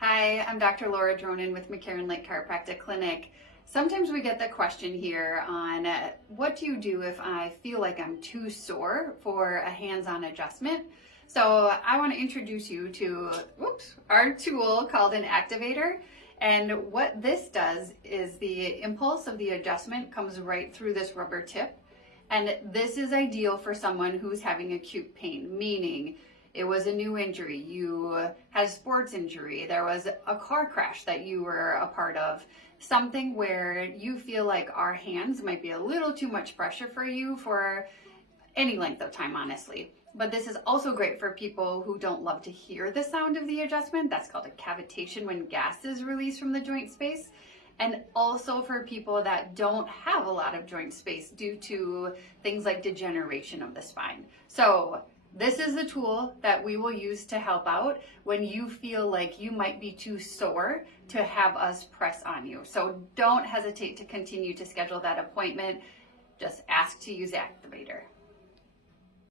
Hi, I'm Dr. Laura Dronin with McCarran Lake Chiropractic Clinic. Sometimes we get the question here on what do you do if I feel like I'm too sore for a hands-on adjustment? So I want to introduce you to our tool called an Activator. And what this does is the impulse of the adjustment comes right through this rubber tip. And this is ideal for someone who's having acute pain, meaning it was a new injury, you had a sports injury, there was a car crash that you were a part of, something where you feel like our hands might be a little too much pressure for you for any length of time, honestly. But this is also great for people who don't love to hear the sound of the adjustment. That's called a cavitation, when gas is released from the joint space. And also for people that don't have a lot of joint space due to things like degeneration of the spine. So this is a tool that we will use to help out when you feel like you might be too sore to have us press on you. So don't hesitate to continue to schedule that appointment. Just ask to use Activator.